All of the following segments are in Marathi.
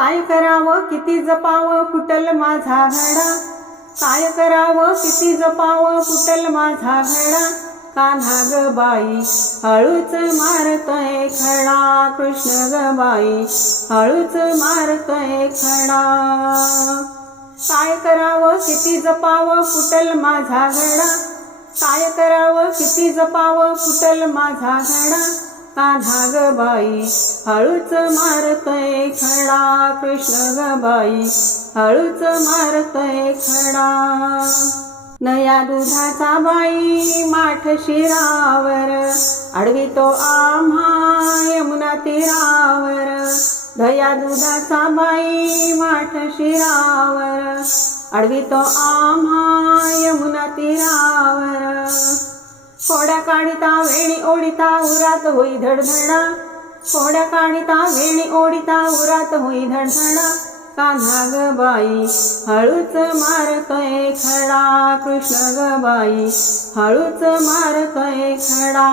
काय करावं किती जपावं फुटल माझा घडा. काय करावं किती जपावं फुटल माझा घडा. कान्हा ग बाई हळूच मारतोय खडा. कृष्ण ग बाई हळूच मारतोय खडा. काय करावं किती जपावं फुटल माझा घडा. काय करावं किती जपावं फुटल माझा घडा. कान्हा ग बाई. हळूच मारतय खडा कृष्ण ग बाई. हळूच मारतय खडा नया दुधाचा बाई माठ शिरावर. अडवितो आम्हा यमुना तीरावर. दया दुधाचा बाई माठ शिरावर. अडवितो आम्हा वेणी ओढिता उरात होई धडधडा. कोड्या काढिता वेणी ओढिता उरात होई धडधडा. कान्हा ग बाई हळूच मारतय खडा. कृष्ण ग बाई हळूच मारतय खडा.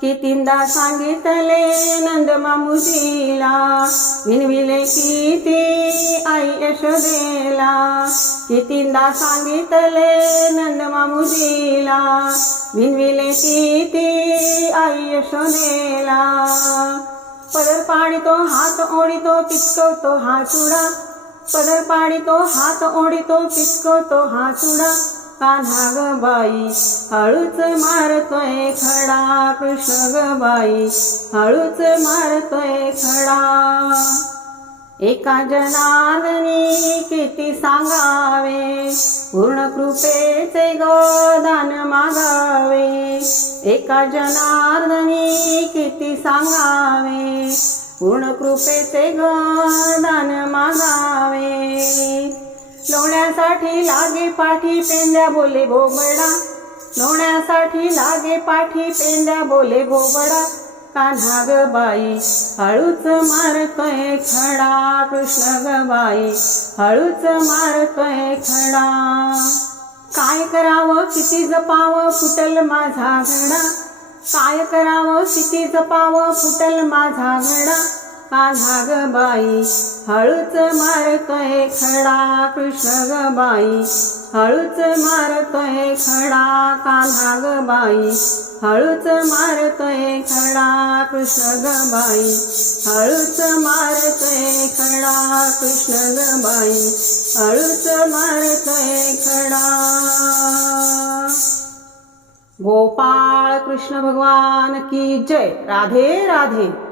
कितींदा सांगितले नंद मामुजीला विनविले किती आई यशोदेला. कितींदा सांगितले नंद मामुजीला विनविले किती आई यशोदेला. पदर पाडितो हात ओढितो पिचकवतो हा चुडा. पदर पाडितो हात ओढितो पिचकवतो हा चुडा. कान्हा ग बाई? हळूच मारतोय खडा कृष्ण ग बाई. हळूच मारतोय खडा. एका जनार्दनी किती सांगावे? पूर्ण कृपेचे गोदान मागावे. एका जनार्दनी किती सांगावे? पूर्ण कृपेचे गोदान मागावे. लोण्यासाठी लागे पाठी पेंद्या बोले बोबडा. लोण्यासाठी लागे पाठी पेंद्या बोले बोबडा. कान्हा ग बाई हळूच मारतोय खडा. कृष्ण ग बाई हळूच मारतोय खडा. काय करावं किती जपावं फुटल माझा घडा. काय करावं किती जपावं फुटल माझा घडा. कान्हा ग बाई हळूच मारतोय खडा कृष्ण ग बाई हळूच मारतोय खडा कान्हा ग बाई हळूच मारतोय खडा कृष्ण ग बाई हळूच मारतोय खडा कृष्ण ग बाई हळूच मारतोय खडा. गोपाळ कृष्ण भगवान की जय. राधे राधे.